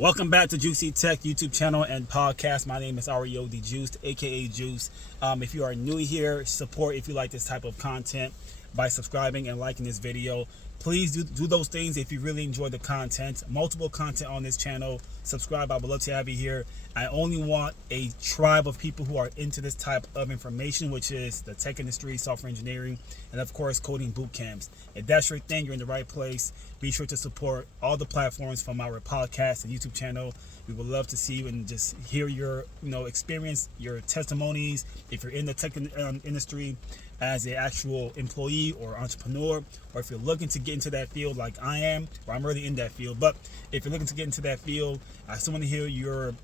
Welcome back to Juicy Tech YouTube channel and podcast. My name is Ario the Juiced, aka Juice. If you are new here, support if you like this type of content by subscribing and liking this video. Please do those things if you really enjoy the content. Multiple content on this channel. Subscribe. I would love to have you here. I only want a tribe of people who are into this type of information, which is the tech industry, software engineering, and of course coding boot camps. If that's your thing, you're in the right place. Be sure to support all the platforms from our podcast and YouTube channel. We would love to see you and just hear your experience, your testimonies. If you're in the tech industry as an actual employee or entrepreneur, or if you're looking to get into that field like I am, or I'm already in that field, but if you're looking to get into that field, I still want to hear your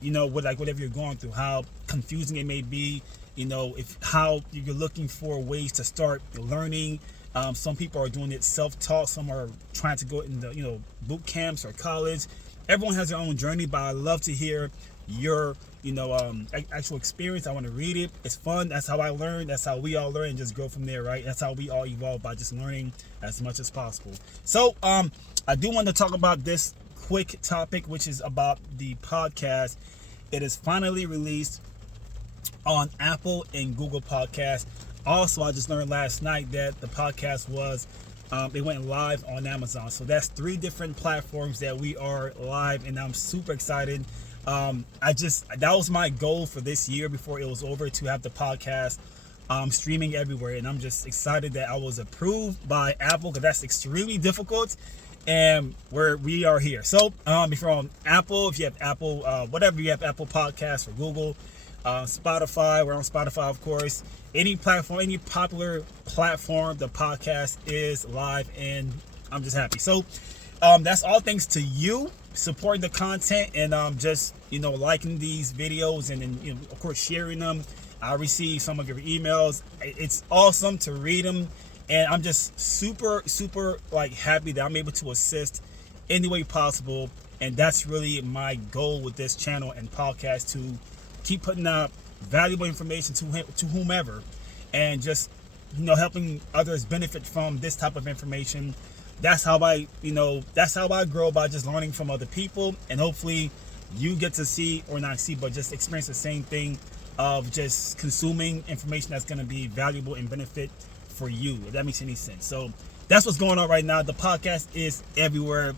whatever you're going through, how confusing it may be, how you're looking for ways to start learning. Some people are doing it self-taught, some are trying to go into boot camps or college. Everyone has their own journey, but I love to hear your actual experience. I want to read it. It's fun. That's how I learn. That's how we all learn, and just grow from there, right? That's how we all evolve, by just learning as much as possible. So I do want to talk about this quick topic, which is about the podcast. It is finally released on Apple and Google Podcasts. Also, I just learned last night that the podcast it went live on Amazon. So that's 3 different platforms that we are live, and I'm super excited. That was my goal for this year before it was over, to have the podcast streaming everywhere, and I'm just excited that I was approved by Apple, because that's extremely difficult, and we are here. So if you're on Apple, if you have Apple, whatever you have, Apple Podcasts or Google, Spotify, we're on Spotify, of course. Any platform, any popular platform, the podcast is live, and I'm just happy. So that's all thanks to you supporting the content, and just liking these videos, and of course sharing them. I receive some of your emails. It's awesome to read them, and I'm just super happy that I'm able to assist any way possible. And that's really my goal with this channel and podcast, to keep putting out valuable information to whomever, and just helping others benefit from this type of information. That's how I grow, by just learning from other people, and hopefully you get to see, or not see, but just experience the same thing of just consuming information that's going to be valuable and benefit for you, if that makes any sense. So that's what's going on right now. The podcast is everywhere.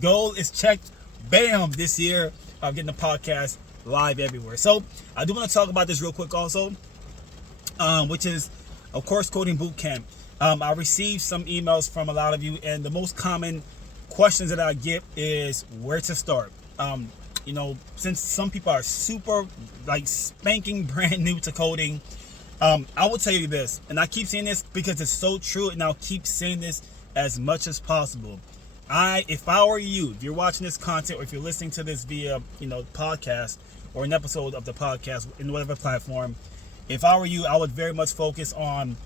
Goal is checked. Bam! This year of getting the podcast live everywhere. So I do want to talk about this real quick also, which is, of course, coding bootcamp. I received some emails from a lot of you, and the most common questions that I get is where to start. Since some people are super spanking brand new to coding, I will tell you this, and I keep saying this because it's so true, and I'll keep saying this as much as possible. If I were you, if you're watching this content, or if you're listening to this via podcast, or an episode of the podcast in whatever platform, if I were you, I would very much focus on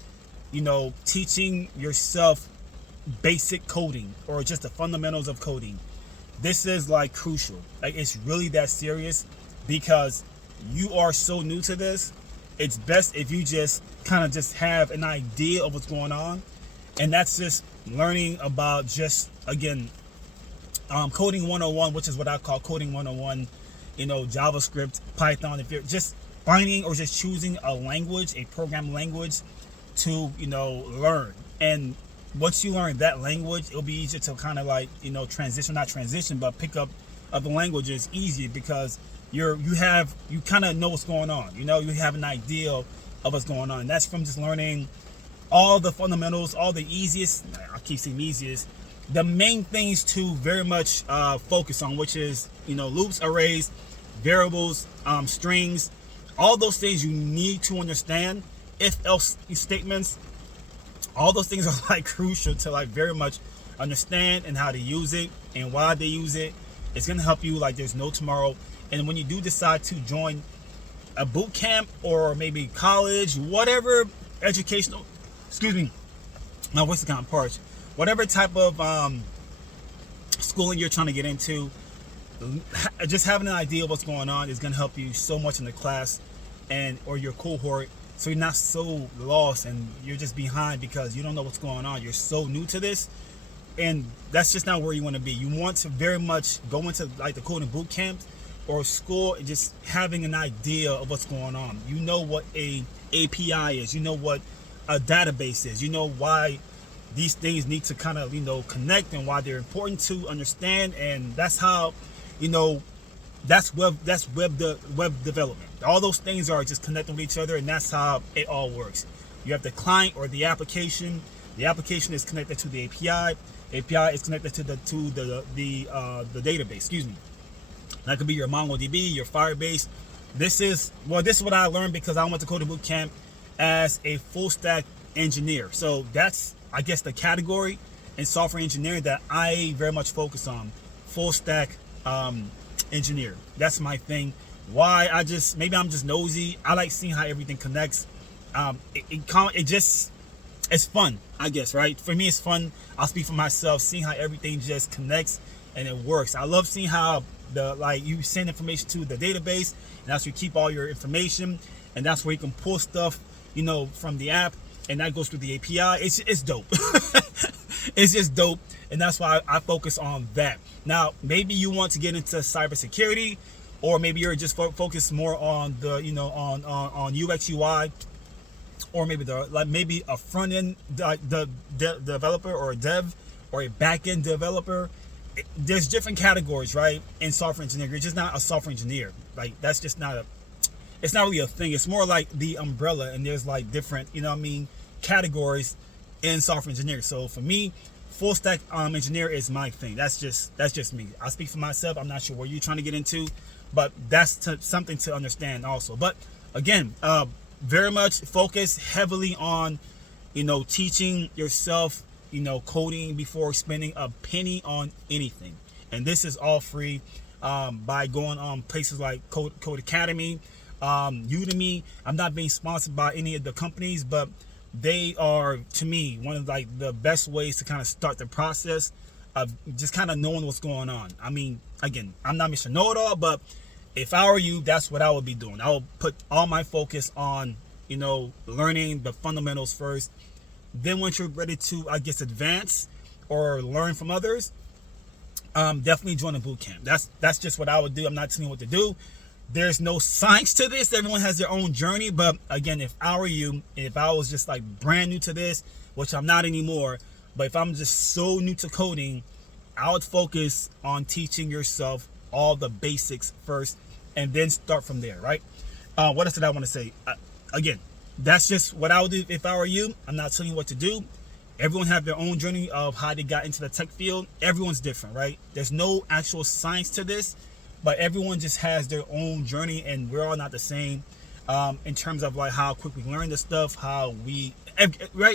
teaching yourself basic coding, or just the fundamentals of coding. This is crucial. It's really that serious, because you are so new to this. It's best if you just have an idea of what's going on, and that's just learning about coding 101, which is what I call coding 101. JavaScript, Python. If you're just finding or just choosing a language, a program language to learn, and once you learn that language, it'll be easier to pick up other languages easier, because you kind of know what's going on. You have an idea of what's going on. That's from just learning all the fundamentals, all the easiest. I keep saying easiest. The main things to very much focus on, which is loops, arrays, variables, strings, all those things you need to understand. If else statements, all those things are crucial to very much understand, and how to use it and why they use it. It's gonna help you there's no tomorrow. And when you do decide to join a boot camp, or maybe college, whatever educational, my voice is kind of parched, whatever type of schooling you're trying to get into, just having an idea of what's going on is going to help you so much in the class or your cohort, so you're not so lost and you're just behind because you don't know what's going on. You're so new to this. and that's just not where you want to be. You want to very much go into like the coding boot camps or school and just having an idea of what's going on. You know what a API is. You know what a database is. You know why these things need to kind of, connect, and why they're important to understand. And that's how, that's web development. All those things are just connecting with each other, and that's how it all works. You have the client or the application. The application is connected to the API. API is connected to the database. Excuse me. That could be your MongoDB, your Firebase. This is what I learned because I went to Coding Bootcamp as a full stack engineer. So that's, I guess, the category in software engineering that I very much focus on. Full stack engineer. That's my thing. Why? Maybe I'm just nosy. I like seeing how everything connects. It's fun, I guess, right? For me, it's fun. I'll speak for myself, seeing how everything just connects and it works. I love seeing how you send information to the database, and that's where you keep all your information, and that's where you can pull stuff, from the app, and that goes through the API. It's dope. It's just dope, and that's why I focus on that. Now, maybe you want to get into cybersecurity, or maybe you're just focused more on the, on UX UI, or maybe maybe a front end developer, or a dev, or a back end developer. There's different categories, right? In software engineering, you're just not a software engineer. Like, that's just not it's not really a thing. It's more like the umbrella, and there's like different, categories in software engineering. So for me, full stack engineer is my thing. That's just me. I speak for myself. I'm not sure what you're trying to get into, but that's something to understand also. But again, very much focus heavily on, teaching yourself, coding before spending a penny on anything. And this is all free by going on places like Code Academy, Udemy. I'm not being sponsored by any of the companies, but they are, to me, one of like the best ways to kind of start the process of just kind of knowing what's going on. I mean, again, I'm not Mr. Know-it-all, but if I were you, that's what I would be doing. I would put all my focus on, learning the fundamentals first. Then once you're ready to, I guess, advance or learn from others, definitely join a boot camp. That's just what I would do. I'm not telling you what to do. There's no science to this. Everyone has their own journey. But again, if I were you, if I was just like brand new to this, which I'm not anymore, but if I'm just so new to coding, I would focus on teaching yourself all the basics first, and then start from there, right? What else did I want to say? Again, that's just what I would do if I were you. I'm not telling you what to do. Everyone have their own journey of how they got into the tech field. Everyone's different, right? There's no actual science to this, but everyone just has their own journey, and we're all not the same in terms of like how quick we learn this stuff, right?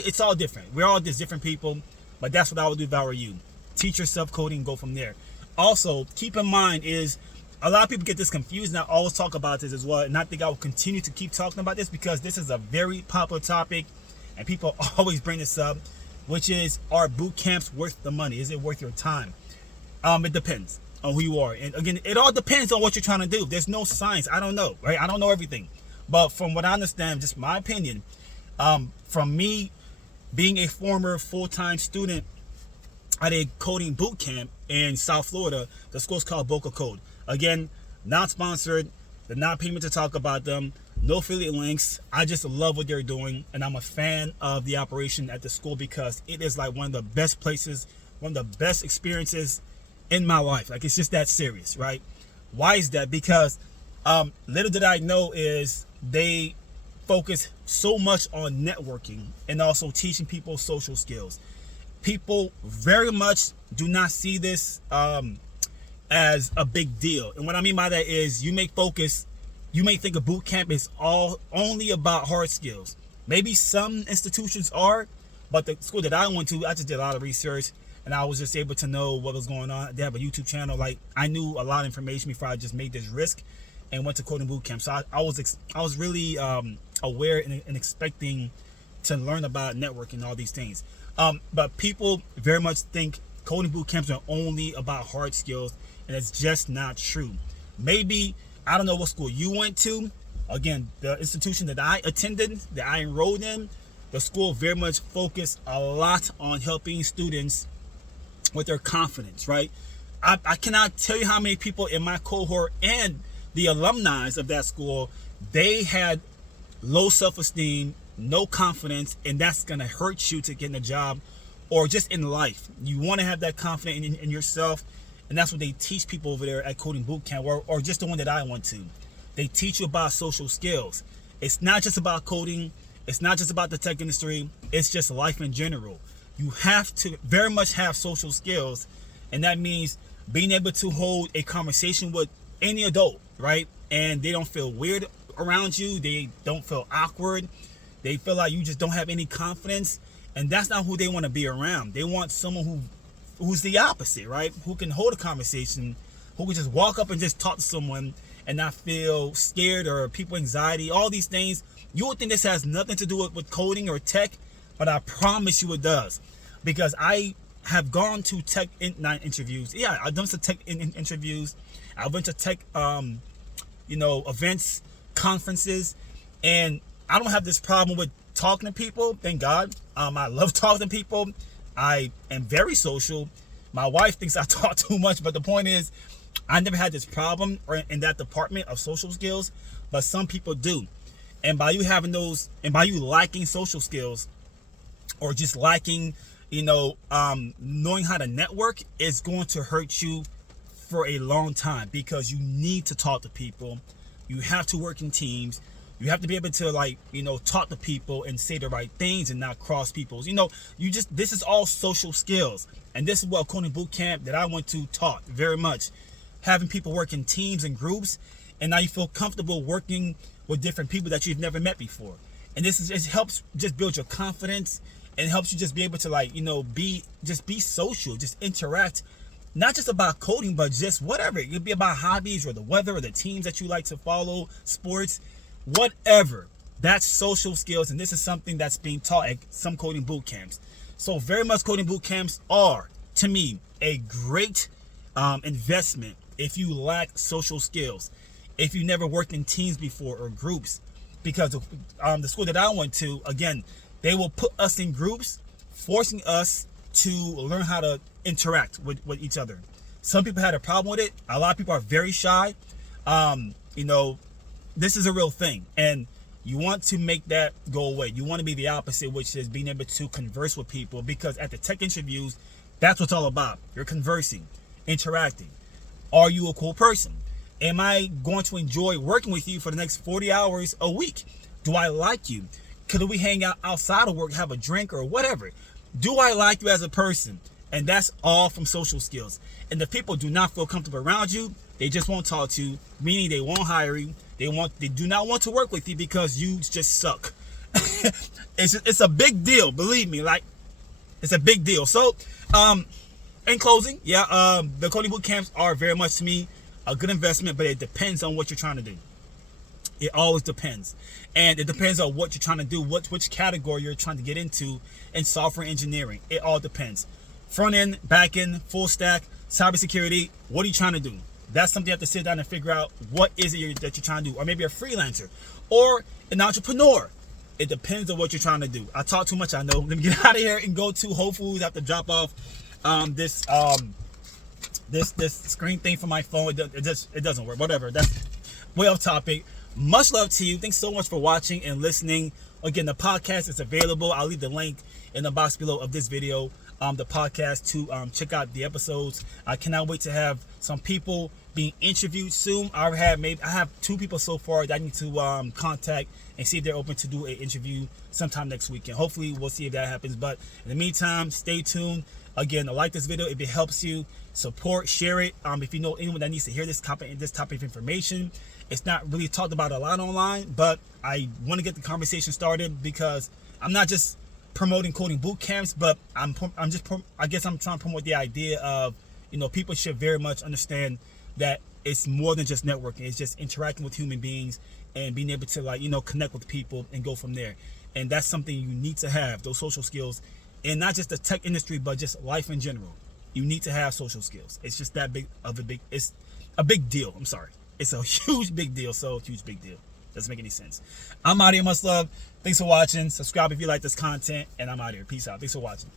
It's all different. We're all just different people, but that's what I would do if I were you. Teach yourself coding, go from there. Also, keep in mind is a lot of people get this confused, and I always talk about this as well, and I think I will continue to keep talking about this because this is a very popular topic, and people always bring this up, which is, are boot camps worth the money? Is it worth your time? It depends on who you are. And again, it all depends on what you're trying to do. There's no science. I don't know, right? I don't know everything. But from what I understand, just my opinion, from me being a former full-time student at a coding boot camp in South Florida, the school's called Boca Code. Again, not sponsored. They're not paying me to talk about them. No affiliate links. I just love what they're doing, and I'm a fan of the operation at the school because it is like one of the best places, one of the best experiences in my life. Like, it's just that serious, right? Why is that? Because little did I know is they focus so much on networking and also teaching people social skills. People very much do not see this as a big deal. And what I mean by that is you may think a boot camp is only about hard skills. Maybe some institutions are, but the school that I went to, I just did a lot of research, and I was just able to know what was going on. They have a YouTube channel. Like, I knew a lot of information before I just made this risk and went to coding boot camp. So I was really aware and expecting to learn about networking and all these things. But people very much think coding boot camps are only about hard skills, and it's just not true. Maybe, I don't know what school you went to. Again, the institution that I attended, that I enrolled in, the school very much focused a lot on helping students with their confidence, right? I cannot tell you how many people in my cohort and the alumni of that school, they had low self-esteem, no confidence, and that's going to hurt you to get in a job or just in life. You want to have that confidence in yourself, and that's what they teach people over there at Coding Bootcamp, or just the one that I went to. They teach you about social skills. It's not just about coding. It's not just about the tech industry. It's just life in general. You have to very much have social skills, and that means being able to hold a conversation with any adult, right? And they don't feel weird around you. They don't feel awkward. They feel like you just don't have any confidence, and that's not who they want to be around. They want someone who's the opposite, right? Who can hold a conversation, who can just walk up and just talk to someone and not feel scared or people anxiety, all these things. You would think this has nothing to do with coding or tech, but I promise you it does. Because I have gone to tech interviews. Yeah, I've done some tech interviews. I've been to tech, events, conferences, and I don't have this problem with talking to people. Thank God. I love talking to people. I am very social. My wife thinks I talk too much, but the point is, I never had this problem in that department of social skills, but some people do. And by you having those, and by you lacking social skills, or just lacking, knowing how to network, is going to hurt you for a long time, because you need to talk to people. You have to work in teams. You have to be able to talk to people and say the right things and not cross people's. This is all social skills. And this is what Coding Bootcamp that I went to taught very much. Having people work in teams and groups, and now you feel comfortable working with different people that you've never met before. And it helps just build your confidence, and it helps you just be able to be social, just interact, not just about coding, but just whatever. It could be about hobbies or the weather or the teams that you like to follow, sports, whatever. That's social skills, and this is something that's being taught at some coding boot camps. So very much coding boot camps are, to me, a great investment if you lack social skills, if you never worked in teams before or groups. Because the school that I went to, again, they will put us in groups, forcing us to learn how to interact with each other. Some people had a problem with it. A lot of people are very shy. This is a real thing, and you want to make that go away. You want to be the opposite, which is being able to converse with people, because at the tech interviews, that's what it's all about. You're conversing, interacting. Are you a cool person? Am I going to enjoy working with you for the next 40 hours a week? Do I like you? Could we hang out outside of work, have a drink or whatever? Do I like you as a person? And that's all from social skills. And if people do not feel comfortable around you, they just won't talk to you, meaning they won't hire you. They do not want to work with you because you just suck. It's a big deal, believe me. It's a big deal. So, in closing, the coding boot camps are very much, to me, a good investment, but it depends on what you're trying to do. It always depends. And it depends on what you're trying to do, which category you're trying to get into in software engineering. It all depends. Front end, back end, full stack, cybersecurity. What are you trying to do? That's something you have to sit down and figure out. What is it that you're trying to do? Or maybe a freelancer or an entrepreneur. It depends on what you're trying to do. I talk too much, I know. Let me get out of here and go to Whole Foods. I have to drop off this screen thing from my phone. It doesn't work. Whatever. That's way off topic. Much love to you. Thanks so much for watching and listening. Again, the podcast is available. I'll leave the link in the box below of this video, the podcast, to check out the episodes. I cannot wait to have some people being interviewed soon. I have 2 people so far that I need to contact and see if they're open to do an interview sometime next weekend. Hopefully we'll see if that happens. But in the meantime, stay tuned. Again, like this video if it helps you. Support, share it. If you know anyone that needs to hear this type of information. It's not really talked about a lot online, but I want to get the conversation started, because I'm not just promoting coding boot camps, but I guess I'm trying to promote the idea of, people should very much understand that it's more than just networking. It's just interacting with human beings and being able to connect with people and go from there. And that's something you need to have, those social skills, and not just the tech industry, but just life in general. You need to have social skills. It's just that it's a big deal. I'm sorry. It's a huge big deal. Doesn't make any sense. I'm out here. Much love. Thanks for watching. Subscribe if you like this content, and I'm out here. Peace out. Thanks for watching.